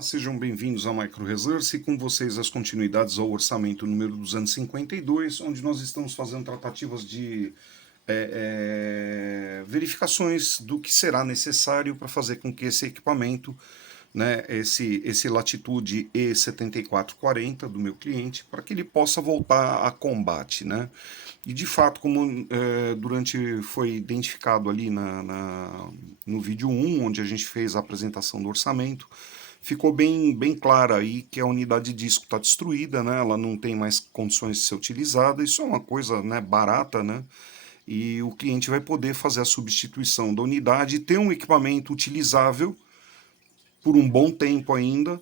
Sejam bem-vindos ao Micro Resource e com vocês as continuidades ao orçamento número 252, onde nós estamos fazendo tratativas de verificações do que será necessário para fazer com que esse equipamento, né, esse Latitude E7440 do meu cliente, para que ele possa voltar a combate, né? E de fato, como foi identificado ali no vídeo 1, onde a gente fez a apresentação do orçamento, ficou bem clara aí que a unidade de disco está destruída, né? Ela não tem mais condições de ser utilizada. Isso é uma coisa, né, barata, né? E o cliente vai poder fazer a substituição da unidade e ter um equipamento utilizável por um bom tempo ainda,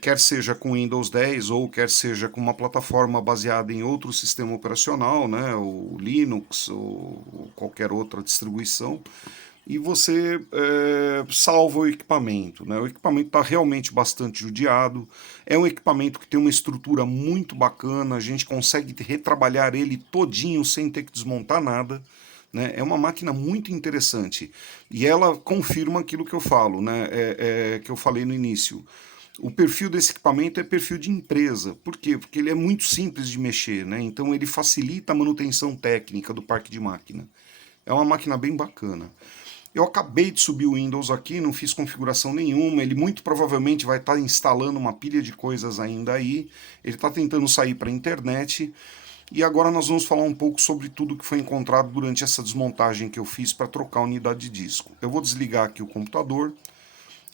quer seja com Windows 10 ou quer seja com uma plataforma baseada em outro sistema operacional, né, o Linux ou qualquer outra distribuição, e você salva o equipamento. Né? O equipamento está realmente bastante judiado, é um equipamento que tem uma estrutura muito bacana, a gente consegue retrabalhar ele todinho sem ter que desmontar nada. Né? É uma máquina muito interessante e ela confirma aquilo que eu falo, né? Que eu falei no início. O perfil desse equipamento é perfil de empresa. Por quê? Porque ele é muito simples de mexer, né? Então ele facilita a manutenção técnica do parque de máquina. É uma máquina bem bacana. Eu acabei de subir o Windows aqui, não fiz configuração nenhuma. Ele muito provavelmente vai estar instalando uma pilha de coisas ainda aí. Ele está tentando sair para a internet. E agora nós vamos falar um pouco sobre tudo que foi encontrado durante essa desmontagem que eu fiz para trocar a unidade de disco. Eu vou desligar aqui o computador.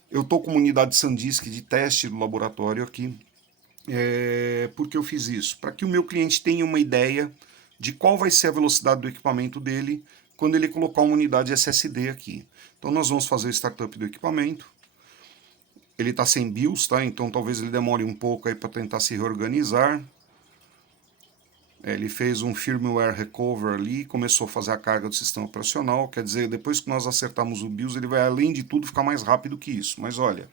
Eu estou com uma unidade SanDisk de teste do laboratório aqui. Por que eu fiz isso? Para que o meu cliente tenha uma ideia de qual vai ser a velocidade do equipamento dele quando ele colocar uma unidade SSD aqui. Então nós vamos fazer o startup do equipamento. Ele está sem BIOS, tá? Então talvez ele demore um pouco aí para tentar se reorganizar. Ele fez um firmware recover ali, começou a fazer a carga do sistema operacional. Quer dizer, depois que nós acertamos o BIOS, ele vai além de tudo ficar mais rápido que isso. Mas olha,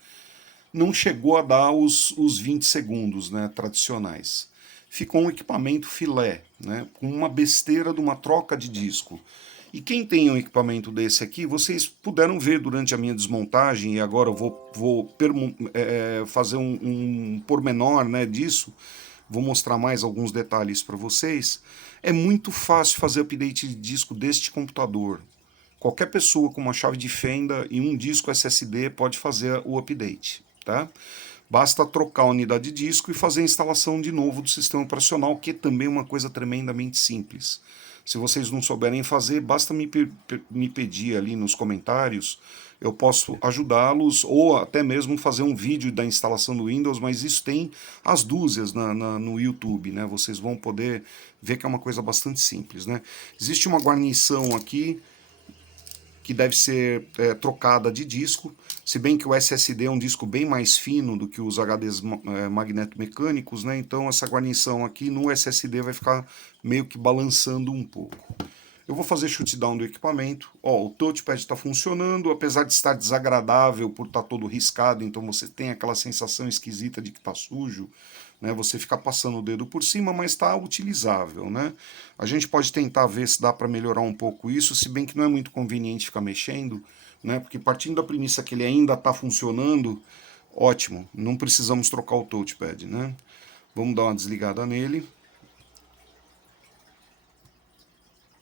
não chegou a dar os 20 segundos, né, tradicionais. Ficou um equipamento filé, né, com uma besteira de uma troca de disco. E quem tem um equipamento desse aqui, vocês puderam ver durante a minha desmontagem, e agora eu vou fazer um pormenor, né, disso, vou mostrar mais alguns detalhes para vocês. É muito fácil fazer update de disco deste computador. Qualquer pessoa com uma chave de fenda e um disco SSD pode fazer o update. Tá? Basta trocar a unidade de disco e fazer a instalação de novo do sistema operacional, que é também uma coisa tremendamente simples. Se vocês não souberem fazer, basta me pedir ali nos comentários, eu posso ajudá-los, ou até mesmo fazer um vídeo da instalação do Windows, mas isso tem as dúzias no YouTube, né? Vocês vão poder ver que é uma coisa bastante simples, né? Existe uma guarnição aqui, que deve ser trocada de disco, se bem que o SSD é um disco bem mais fino do que os HDs magnetomecânicos, né? Então essa guarnição aqui no SSD vai ficar meio que balançando um pouco. Eu vou fazer shutdown do equipamento. Ó, o touchpad está funcionando, apesar de estar desagradável por estar todo riscado, então você tem aquela sensação esquisita de que está sujo, né? Você fica passando o dedo por cima, mas está utilizável, né? A gente pode tentar ver se dá para melhorar um pouco isso, se bem que não é muito conveniente ficar mexendo, né? Porque partindo da premissa que ele ainda está funcionando, ótimo, não precisamos trocar o touchpad, né? Vamos dar uma desligada nele.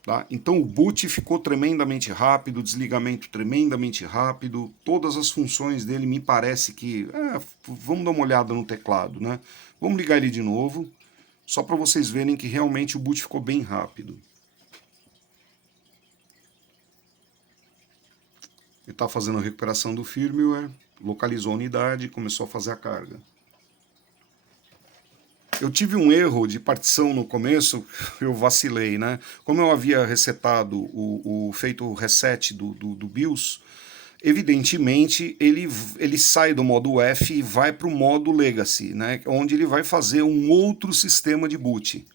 Tá? Então o boot ficou tremendamente rápido, o desligamento tremendamente rápido, todas as funções dele me parece que... vamos dar uma olhada no teclado, né? Vamos ligar ele de novo, só para vocês verem que realmente o boot ficou bem rápido. Ele está fazendo a recuperação do firmware, localizou a unidade e começou a fazer a carga. Eu tive um erro de partição no começo, eu vacilei, né? Como eu havia resetado feito o reset do BIOS, evidentemente ele sai do modo F e vai para o modo Legacy, né? Onde ele vai fazer um outro sistema de boot.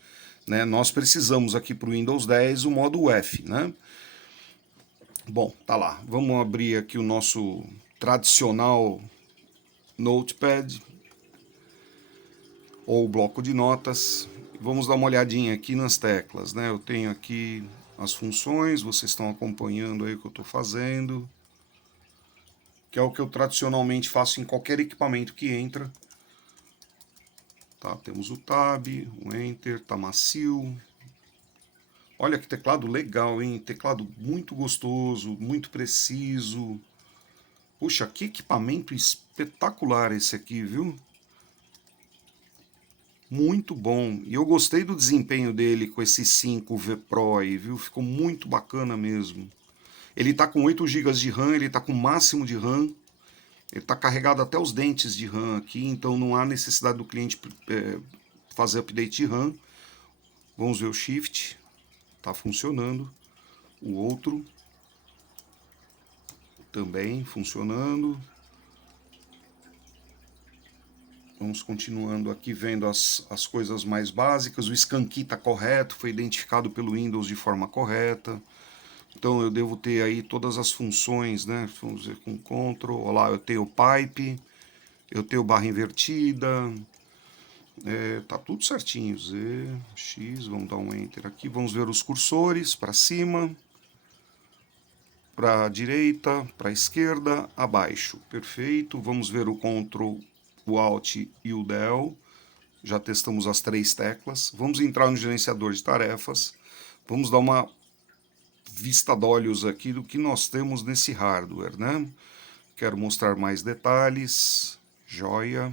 Né? Nós precisamos aqui para o Windows 10 o modo F, né? Bom, tá lá. Vamos abrir aqui o nosso tradicional Notepad ou bloco de notas. Vamos dar uma olhadinha aqui nas teclas, né? Eu tenho aqui as funções, vocês estão acompanhando aí o que eu estou fazendo. que é o que eu tradicionalmente faço em qualquer equipamento que entra. Tá, temos o Tab, o Enter, tá macio. Olha que teclado legal, hein? Teclado muito gostoso, muito preciso. Puxa, que equipamento espetacular esse aqui, viu? Muito bom. E eu gostei do desempenho dele com esse 5V Pro aí, viu? Ficou muito bacana mesmo. Ele tá com 8 GB de RAM, ele tá com o máximo de RAM. Ele tá carregado até os dentes de RAM aqui, então não há necessidade do cliente fazer update de RAM. Vamos ver o Shift. Tá funcionando. O outro também funcionando. Vamos continuando aqui vendo as coisas mais básicas. O Scan Key está correto, foi identificado pelo Windows de forma correta. Então eu devo ter aí todas as funções, né? Vamos ver com Ctrl. Olha lá, eu tenho o pipe, eu tenho barra invertida. Tá tudo certinho. Z, X, vamos dar um Enter aqui. Vamos ver os cursores para cima, para a direita, para a esquerda, abaixo. Perfeito. Vamos ver o Ctrl, o Alt e o Del. Já testamos as 3 teclas. Vamos entrar no gerenciador de tarefas. Vamos dar uma vista de olhos aqui do que nós temos nesse hardware, né? Quero mostrar mais detalhes. Joia.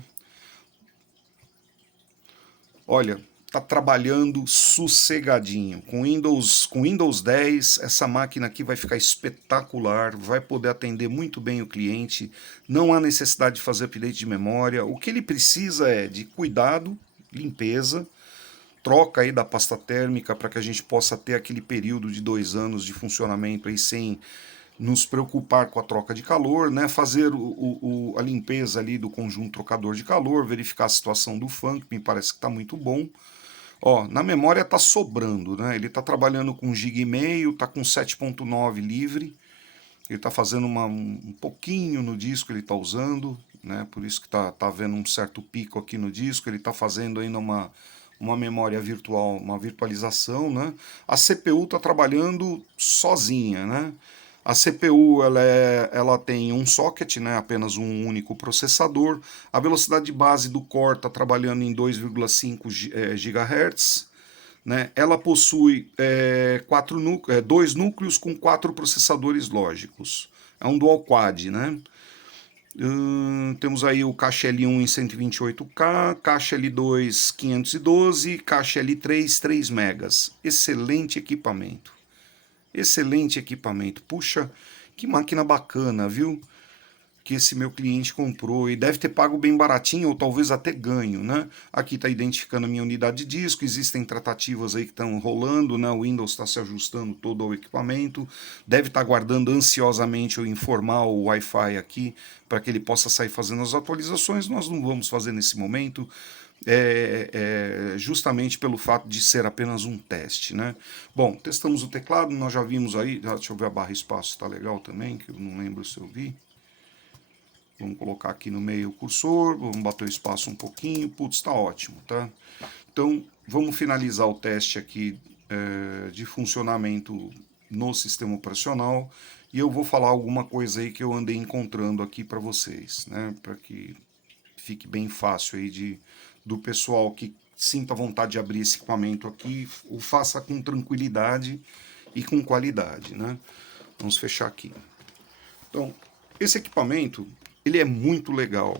Olha, tá trabalhando sossegadinho. Com Windows 10, essa máquina aqui vai ficar espetacular, vai poder atender muito bem o cliente, não há necessidade de fazer update de memória. O que ele precisa é de cuidado, limpeza, troca aí da pasta térmica para que a gente possa ter aquele período de 2 anos de funcionamento aí sem nos preocupar com a troca de calor, né? Fazer a limpeza ali do conjunto trocador de calor, verificar a situação do fan, que me parece que está muito bom. Ó, na memória está sobrando, né? Ele está trabalhando com 1,5 GB, está com 7.9 livre. Ele está fazendo um pouquinho no disco, ele está usando, né? Por isso que tá havendo um certo pico aqui no disco. Ele está fazendo ainda uma memória virtual, uma virtualização, né? A CPU está trabalhando sozinha, né? A CPU ela tem um socket, né, apenas um único processador. A velocidade de base do core está trabalhando em 2,5 GHz. Né? Ela possui 2 núcleos com 4 processadores lógicos. É um dual quad, né? Temos aí o caixa L1 em 128K, caixa L2 512, caixa L3 3 megas. Excelente equipamento. Excelente equipamento. Puxa, que máquina bacana, viu? Que esse meu cliente comprou e deve ter pago bem baratinho ou talvez até ganho, né? Aqui está identificando a minha unidade de disco, existem tratativas aí que estão rolando, né? O Windows está se ajustando todo ao equipamento, deve estar aguardando ansiosamente eu informar o Wi-Fi aqui para que ele possa sair fazendo as atualizações. Nós não vamos fazer nesse momento. Justamente pelo fato de ser apenas um teste, né? Bom, testamos o teclado, nós já vimos aí, deixa eu ver a barra espaço, tá legal também, que eu não lembro se eu vi. Vamos colocar aqui no meio o cursor, vamos bater o espaço um pouquinho, putz, tá ótimo, tá? Então, vamos finalizar o teste aqui de funcionamento no sistema operacional e eu vou falar alguma coisa aí que eu andei encontrando aqui para vocês, né? Para que fique bem fácil aí do pessoal que sinta vontade de abrir esse equipamento aqui, o faça com tranquilidade e com qualidade, né? Vamos fechar aqui. Então, esse equipamento, ele é muito legal.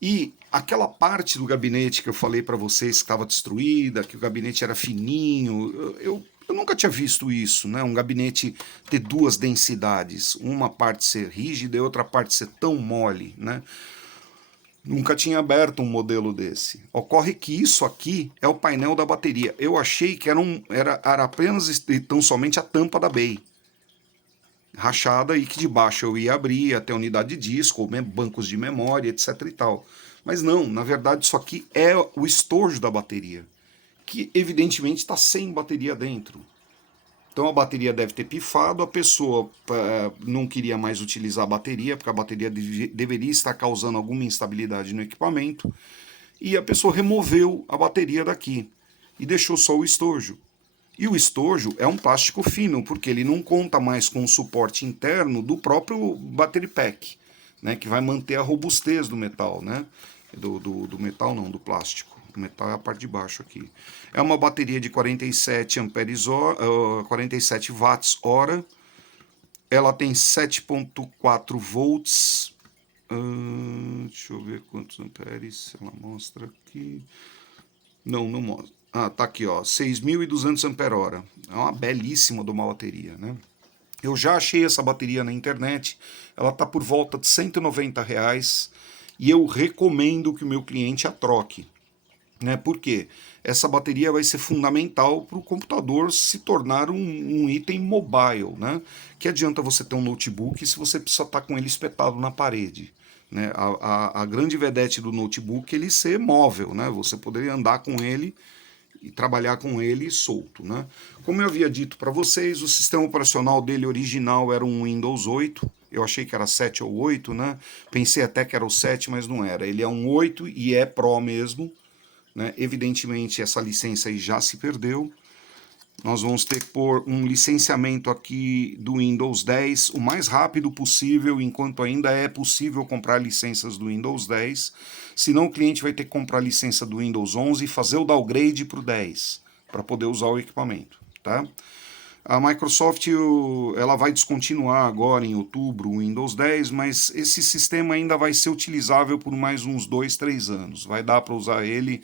E aquela parte do gabinete que eu falei para vocês que estava destruída, que o gabinete era fininho, eu nunca tinha visto isso, né? Um gabinete ter 2 densidades, uma parte ser rígida e outra parte ser tão mole, né? Nunca tinha aberto um modelo desse. Ocorre que isso aqui é o painel da bateria. Eu achei que era apenas e tão somente a tampa da bay rachada e que de baixo eu ia abrir até a unidade de disco, bancos de memória, etc e tal. Mas não, na verdade isso aqui é o estojo da bateria, que evidentemente está sem bateria dentro. Então a bateria deve ter pifado, a pessoa não queria mais utilizar a bateria, porque a bateria deveria estar causando alguma instabilidade no equipamento, e a pessoa removeu a bateria daqui e deixou só o estojo. E o estojo é um plástico fino, porque ele não conta mais com o suporte interno do próprio battery pack. né, que vai manter a robustez do metal, né? Do metal não, do plástico. O metal é a parte de baixo aqui. É uma bateria de 47 amperes hora, 47 watts hora. Ela tem 7,4 volts. Deixa eu ver quantos amperes ela mostra aqui. Não, não mostra. Ah, tá aqui, ó, 6.200 ampere-hora. É uma belíssima de uma bateria, né? Eu já achei essa bateria na internet, ela tá por volta de R$ 190 e eu recomendo que o meu cliente a troque, né? Por quê? Essa bateria vai ser fundamental para o computador se tornar um item mobile, né? Que adianta você ter um notebook se você precisa estar com ele espetado na parede. Né? A grande vedete do notebook é ele ser móvel, né? Você poderia andar com ele e trabalhar com ele solto, né? Como eu havia dito para vocês, o sistema operacional dele original era um Windows 8. Eu achei que era 7 ou 8, né? Pensei até que era o 7, mas não era. Ele é um 8 e é Pro mesmo, né? Evidentemente essa licença aí já se perdeu. Nós vamos ter que pôr um licenciamento aqui do Windows 10 o mais rápido possível, enquanto ainda é possível comprar licenças do Windows 10. Senão o cliente vai ter que comprar a licença do Windows 11 e fazer o downgrade para o 10, para poder usar o equipamento. Tá? A Microsoft ela vai descontinuar agora em outubro o Windows 10, mas esse sistema ainda vai ser utilizável por mais uns 2, 3 anos. Vai dar para usar ele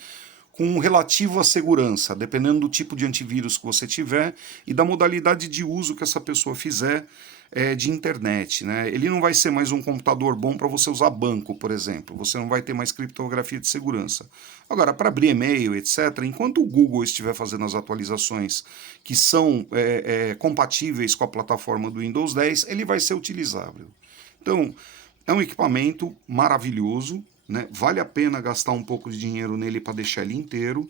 com relativa segurança, dependendo do tipo de antivírus que você tiver e da modalidade de uso que essa pessoa fizer de internet. Né? Ele não vai ser mais um computador bom para você usar banco, por exemplo. Você não vai ter mais criptografia de segurança. Agora, para abrir e-mail, etc., enquanto o Google estiver fazendo as atualizações que são compatíveis com a plataforma do Windows 10, ele vai ser utilizável. Então, é um equipamento maravilhoso, né? Vale a pena gastar um pouco de dinheiro nele para deixar ele inteiro.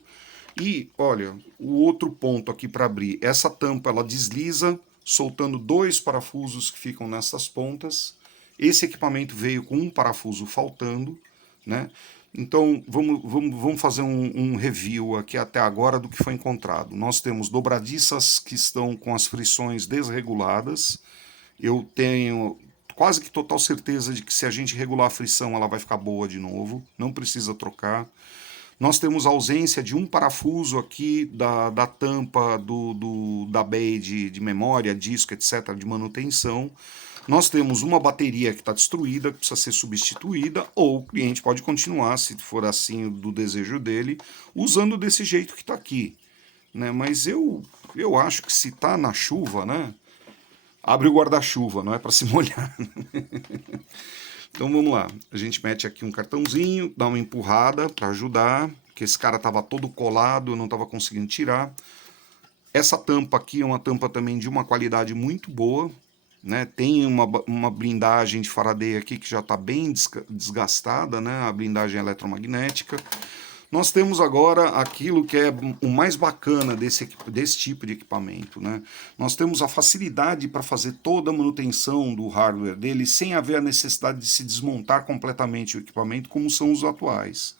E, olha, o outro ponto aqui para abrir, essa tampa ela desliza, soltando 2 parafusos que ficam nessas pontas. Esse equipamento veio com um parafuso faltando, né? Então, vamos fazer um review aqui até agora do que foi encontrado. Nós temos dobradiças que estão com as frições desreguladas. Eu tenho quase que total certeza de que se a gente regular a frição ela vai ficar boa de novo, não precisa trocar. Nós temos a ausência de um parafuso aqui da tampa da bay de memória, disco, etc., de manutenção. Nós temos uma bateria que está destruída, que precisa ser substituída, ou o cliente pode continuar, se for assim do desejo dele, usando desse jeito que está aqui. Né? Mas eu acho que se está na chuva, né? Abre o guarda-chuva, não é para se molhar. Então vamos lá, a gente mete aqui um cartãozinho, dá uma empurrada para ajudar, que esse cara estava todo colado, eu não estava conseguindo tirar. Essa tampa aqui é uma tampa também de uma qualidade muito boa, né? Tem uma blindagem de Faraday aqui que já está bem desgastada, né? A blindagem eletromagnética. Nós temos agora aquilo que é o mais bacana desse tipo de equipamento, né? Nós temos a facilidade para fazer toda a manutenção do hardware dele sem haver a necessidade de se desmontar completamente o equipamento, como são os atuais.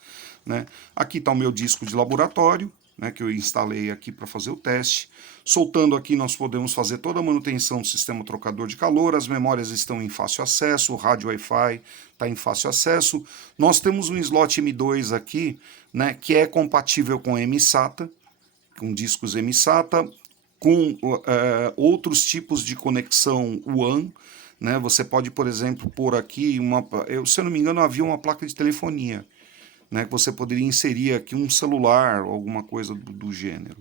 Né? Aqui está o meu disco de laboratório, né, que eu instalei aqui para fazer o teste. Soltando aqui nós podemos fazer toda a manutenção do sistema trocador de calor, as memórias estão em fácil acesso, o rádio Wi-Fi está em fácil acesso. Nós temos um slot M2 aqui, né, que é compatível com MSATA, com discos MSATA, com outros tipos de conexão WAN. Né? Você pode, por exemplo, pôr aqui, se eu não me engano, havia uma placa de telefonia, né, que você poderia inserir aqui um celular ou alguma coisa do gênero.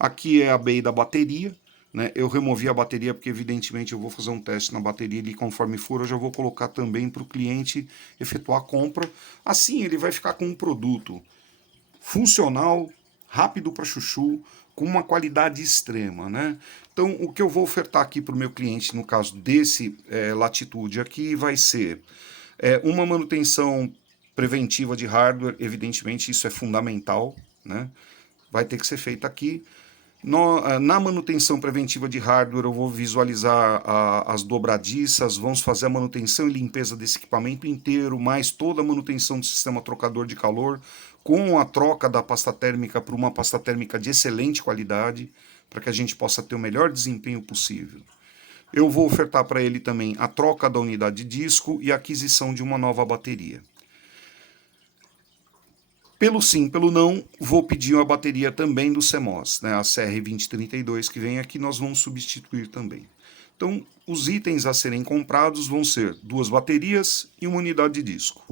Aqui é a bay da bateria, né, eu removi a bateria porque evidentemente eu vou fazer um teste na bateria e conforme for eu já vou colocar também para o cliente efetuar a compra. Assim ele vai ficar com um produto funcional, rápido para chuchu, com uma qualidade extrema. Né? Então o que eu vou ofertar aqui para o meu cliente no caso desse Latitude aqui vai ser uma manutenção preventiva de hardware, evidentemente isso é fundamental, né? Vai ter que ser feita aqui. Na manutenção preventiva de hardware eu vou visualizar as dobradiças, vamos fazer a manutenção e limpeza desse equipamento inteiro, mais toda a manutenção do sistema trocador de calor, com a troca da pasta térmica para uma pasta térmica de excelente qualidade, para que a gente possa ter o melhor desempenho possível. Eu vou ofertar para ele também a troca da unidade de disco e a aquisição de uma nova bateria. Pelo sim, pelo não, vou pedir a bateria também do CMOS, né, a CR2032 que vem aqui, nós vamos substituir também. Então, os itens a serem comprados vão ser 2 baterias e uma unidade de disco.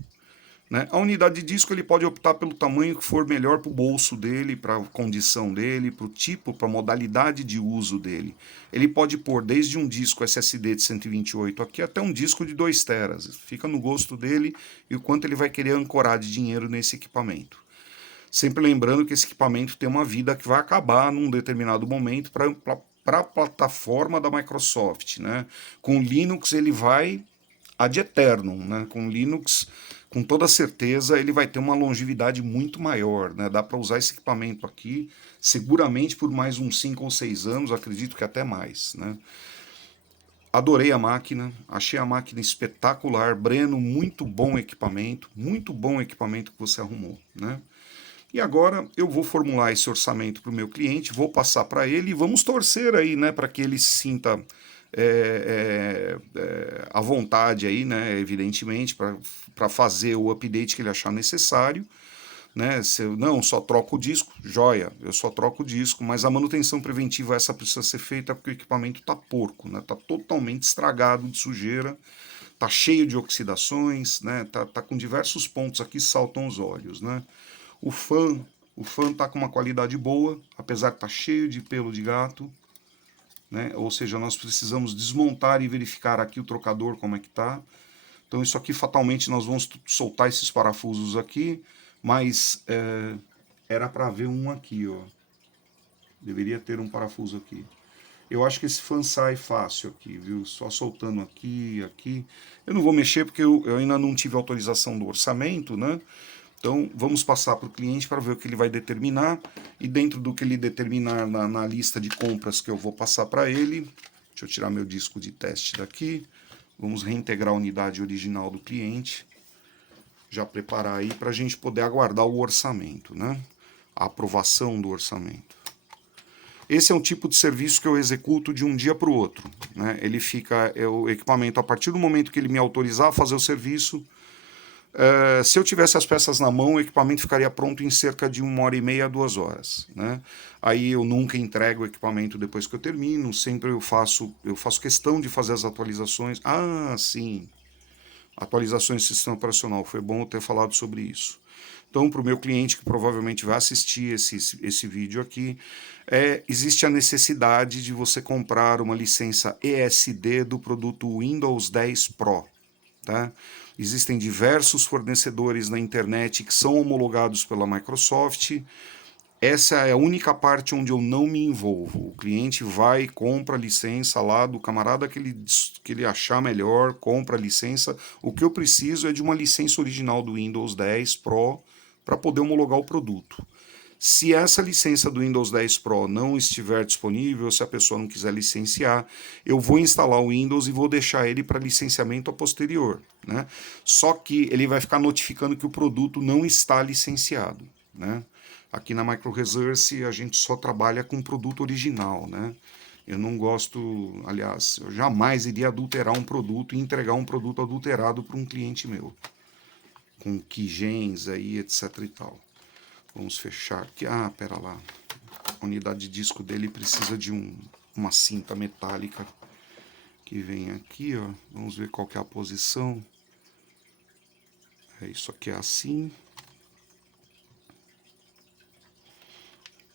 Né? A unidade de disco ele pode optar pelo tamanho que for melhor para o bolso dele, para a condição dele, para o tipo, para a modalidade de uso dele. Ele pode pôr desde um disco SSD de 128 aqui até um disco de 2 teras. Fica no gosto dele e o quanto ele vai querer ancorar de dinheiro nesse equipamento. Sempre lembrando que esse equipamento tem uma vida que vai acabar num determinado momento para a plataforma da Microsoft. Né? Com Linux ele vai ad eternum, né? Com Linux, com toda certeza, ele vai ter uma longevidade muito maior, né? Dá para usar esse equipamento aqui, seguramente por mais uns 5 ou 6 anos, acredito que até mais, né? Adorei a máquina, achei a máquina espetacular. Breno, muito bom equipamento que você arrumou, né? E agora eu vou formular esse orçamento para o meu cliente, vou passar para ele e vamos torcer aí, né, para que ele se sinta à vontade aí, né, evidentemente, para fazer o update que ele achar necessário. Né, se eu não só troco o disco, joia, eu só troco o disco, mas a manutenção preventiva essa precisa ser feita porque o equipamento está porco, né, está totalmente estragado de sujeira, está cheio de oxidações, né, tá com diversos pontos aqui que saltam os olhos, né. O fã, o fã tá com uma qualidade boa, apesar de estar cheio de pelo de gato, né? Ou seja, nós precisamos desmontar e verificar aqui o trocador como é que tá. Então isso aqui fatalmente nós vamos soltar esses parafusos aqui, mas era para ver um aqui, ó. Deveria ter um parafuso aqui. Eu acho que esse fan sai fácil aqui, viu? Só soltando aqui, aqui. Eu não vou mexer porque eu ainda não tive autorização do orçamento, né? Então, vamos passar para o cliente para ver o que ele vai determinar. E dentro do que ele determinar na lista de compras que eu vou passar para ele, deixa eu tirar meu disco de teste daqui. Vamos reintegrar a unidade original do cliente. Já preparar aí para a gente poder aguardar o orçamento, né? A aprovação do orçamento. Esse é um tipo de serviço que eu executo de um dia para o outro, né? Ele fica, o equipamento, a partir do momento que ele me autorizar a fazer o serviço, se eu tivesse as peças na mão, o equipamento ficaria pronto em cerca de 1h30 a 2 horas. Né? Aí eu nunca entrego o equipamento depois que eu termino, sempre eu faço questão de fazer as atualizações. Ah, sim, atualizações do sistema operacional, foi bom eu ter falado sobre isso. Então, para o meu cliente que provavelmente vai assistir esse vídeo aqui, existe a necessidade de você comprar uma licença ESD do produto Windows 10 Pro. Tá? Existem diversos fornecedores na internet que são homologados pela Microsoft. Essa é a única parte onde eu não me envolvo. O cliente vai e compra a licença lá do camarada que ele achar melhor, compra a licença. O que eu preciso é de uma licença original do Windows 10 Pro para poder homologar o produto. Se essa licença do Windows 10 Pro não estiver disponível, se a pessoa não quiser licenciar, eu vou instalar o Windows e vou deixar ele para licenciamento a posterior. Né? Só que ele vai ficar notificando que o produto não está licenciado. Né? Aqui na Micro Resource a gente só trabalha com produto original. Né? Eu não gosto, aliás, eu jamais iria adulterar um produto e entregar um produto adulterado para um cliente meu. Com keygens aí, etc e tal. Vamos fechar aqui. Ah, pera lá. A unidade de disco dele precisa de uma cinta metálica que vem aqui, ó. Vamos ver qual que é a posição. Isso aqui é assim.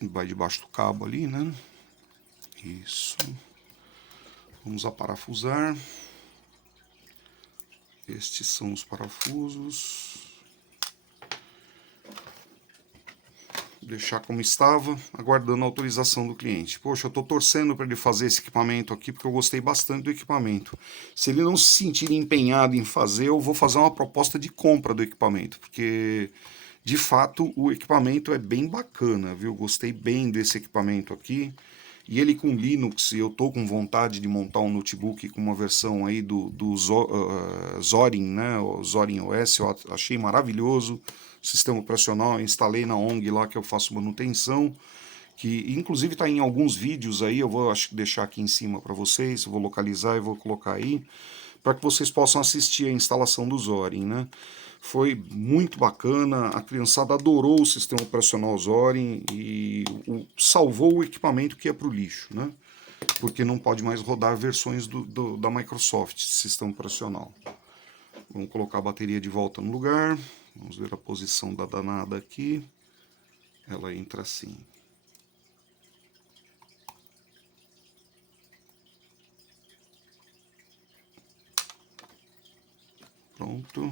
Vai debaixo do cabo ali, né? Isso. Vamos aparafusar. Estes são os parafusos. Deixar como estava, aguardando a autorização do cliente. Poxa, eu estou torcendo para ele fazer esse equipamento aqui, porque eu gostei bastante do equipamento. Se ele não se sentir empenhado em fazer, eu vou fazer uma proposta de compra do equipamento, porque, de fato, o equipamento é bem bacana, viu? Gostei bem desse equipamento aqui. E ele com Linux, eu estou com vontade de montar um notebook com uma versão aí do Zorin, né? O Zorin OS, eu achei maravilhoso. Sistema operacional, instalei na ONG lá que eu faço manutenção que inclusive está em alguns vídeos aí, eu vou acho, deixar aqui em cima para vocês, eu vou localizar e vou colocar aí, para que vocês possam assistir a instalação do Zorin, né? Foi muito bacana, a criançada adorou o sistema operacional Zorin e salvou o equipamento que ia para o lixo, né? Porque não pode mais rodar versões da Microsoft, sistema operacional. Vamos colocar a bateria de volta no lugar, vamos ver a posição da danada aqui, ela entra assim. Pronto.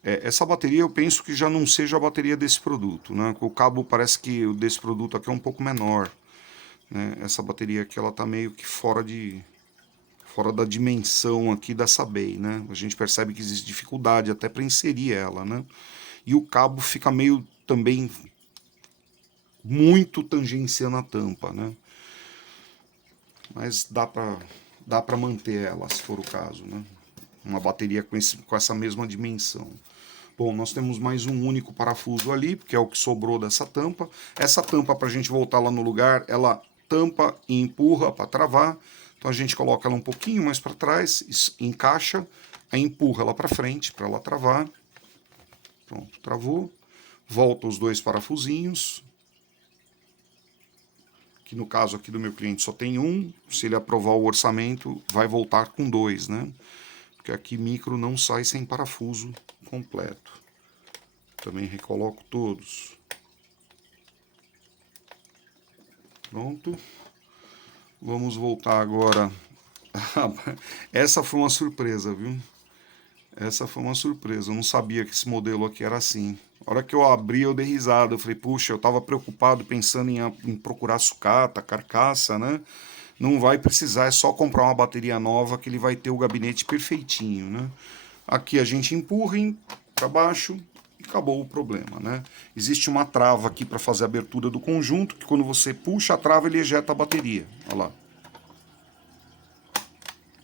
Essa bateria eu penso que já não seja a bateria desse produto, né? O cabo parece que o desse produto aqui é um pouco menor, né? Essa bateria aqui ela tá meio que fora da dimensão aqui dessa bay, né? A gente percebe que existe dificuldade até para inserir ela, né? E o cabo fica meio também muito tangenciando a tampa, né? Mas dá para manter ela, se for o caso, né? Uma bateria com essa mesma dimensão. Bom, nós temos mais um único parafuso ali, porque é o que sobrou dessa tampa. Essa tampa, para a gente voltar lá no lugar, ela tampa e empurra para travar. Então a gente coloca ela um pouquinho mais para trás, encaixa, aí empurra ela para frente para ela travar. Pronto, travou. Volta os dois parafusinhos, que no caso aqui do meu cliente só tem um. Se ele aprovar o orçamento, vai voltar com dois, né? Porque aqui micro não sai sem parafuso completo. Também recoloco todos. Pronto. Vamos voltar agora. Essa foi uma surpresa, viu? Essa foi uma surpresa. Eu não sabia que esse modelo aqui era assim. A hora que eu abri, eu dei risada. Eu falei, puxa, eu estava preocupado pensando em procurar sucata, carcaça, né? Não vai precisar, é só comprar uma bateria nova que ele vai ter o gabinete perfeitinho, né? Aqui a gente empurra para baixo e acabou o problema, né? Existe uma trava aqui para fazer a abertura do conjunto, que quando você puxa a trava ele ejeta a bateria. Olha lá.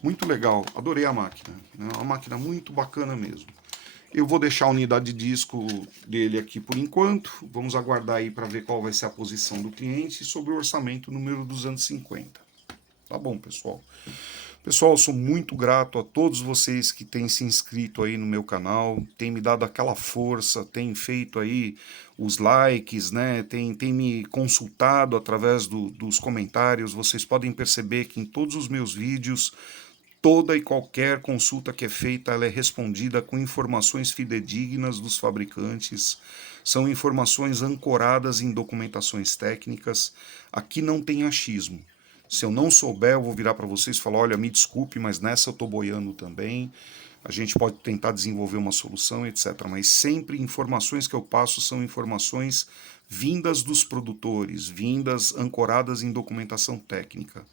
Muito legal, adorei a máquina. É uma máquina muito bacana mesmo. Eu vou deixar a unidade de disco dele aqui por enquanto. Vamos aguardar aí para ver qual vai ser a posição do cliente sobre o orçamento número 250. Tá bom, pessoal? Pessoal, eu sou muito grato a todos vocês que têm se inscrito aí no meu canal, têm me dado aquela força, têm feito aí os likes, né? Tem me consultado através dos comentários. Vocês podem perceber que em todos os meus vídeos, toda e qualquer consulta que é feita, ela é respondida com informações fidedignas dos fabricantes. São informações ancoradas em documentações técnicas. Aqui não tem achismo. Se eu não souber, eu vou virar para vocês e falar, olha, me desculpe, mas nessa eu estou boiando também. A gente pode tentar desenvolver uma solução, etc. Mas sempre informações que eu passo são informações vindas dos produtores, vindas ancoradas em documentação técnica.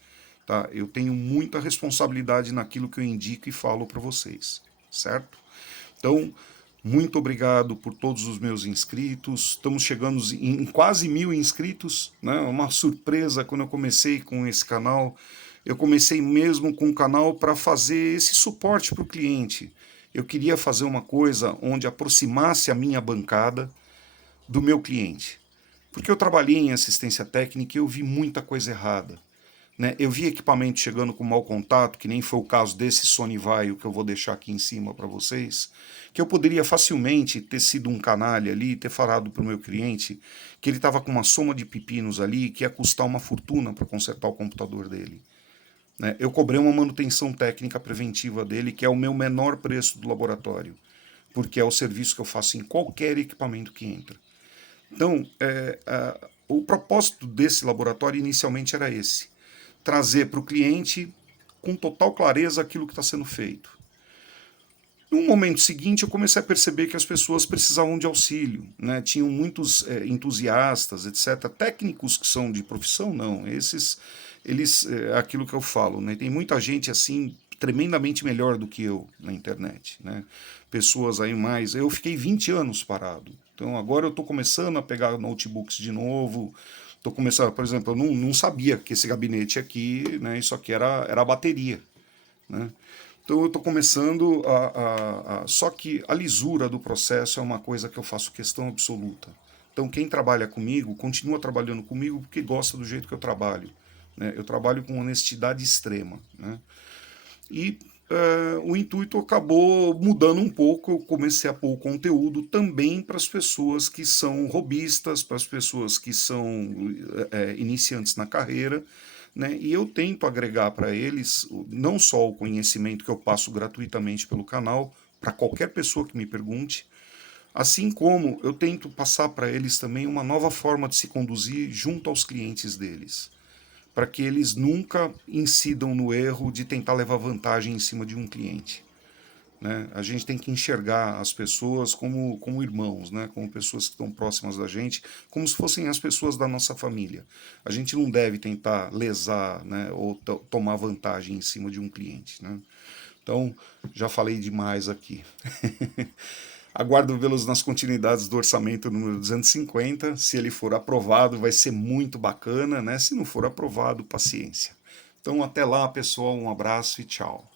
Tá? Eu tenho muita responsabilidade naquilo que eu indico e falo para vocês, certo? Então, muito obrigado por todos os meus inscritos. Estamos chegando em quase 1000 inscritos, né? Uma surpresa quando eu comecei com esse canal. Eu comecei mesmo com o canal para fazer esse suporte para o cliente. Eu queria fazer uma coisa onde aproximasse a minha bancada do meu cliente. Porque eu trabalhei em assistência técnica e eu vi muita coisa errada. Né? Eu vi equipamento chegando com mau contato, que nem foi o caso desse Sony Vaio que eu vou deixar aqui em cima para vocês, que eu poderia facilmente ter sido um canalha ali, ter falado para o meu cliente que ele estava com uma soma de pepinos ali que ia custar uma fortuna para consertar o computador dele. Né? Eu cobrei uma manutenção técnica preventiva dele, que é o meu menor preço do laboratório, porque é o serviço que eu faço em qualquer equipamento que entra. Então, o propósito desse laboratório inicialmente era esse: trazer para o cliente com total clareza aquilo que está sendo feito. No momento seguinte, eu comecei a perceber que as pessoas precisavam de auxílio, né? Tinham muitos entusiastas, etc. Técnicos que são de profissão, não. Esses, eles, aquilo que eu falo, né? Tem muita gente assim tremendamente melhor do que eu na internet, né? Pessoas aí mais. Eu fiquei 20 anos parado. Então agora eu estou começando a pegar notebooks de novo. Estou começando, por exemplo, eu não sabia que esse gabinete aqui, né? Isso aqui era a bateria, né? Então eu estou começando Só que a lisura do processo é uma coisa que eu faço questão absoluta. Então quem trabalha comigo, continua trabalhando comigo porque gosta do jeito que eu trabalho. Né? Eu trabalho com honestidade extrema. Né? E o intuito acabou mudando um pouco. Eu comecei a pôr o conteúdo também para as pessoas que são robistas, para as pessoas que são iniciantes na carreira, né? E eu tento agregar para eles não só o conhecimento que eu passo gratuitamente pelo canal, para qualquer pessoa que me pergunte, assim como eu tento passar para eles também uma nova forma de se conduzir junto aos clientes deles, para que eles nunca incidam no erro de tentar levar vantagem em cima de um cliente. Né? A gente tem que enxergar as pessoas como irmãos, né? Como pessoas que estão próximas da gente, como se fossem as pessoas da nossa família. A gente não deve tentar lesar, né? Ou tomar vantagem em cima de um cliente. Né? Então, já falei demais aqui. Aguardo vê-los nas continuidades do orçamento número 250. Se ele for aprovado, vai ser muito bacana, né? Se não for aprovado, paciência. Então, até lá, pessoal. Um abraço e tchau.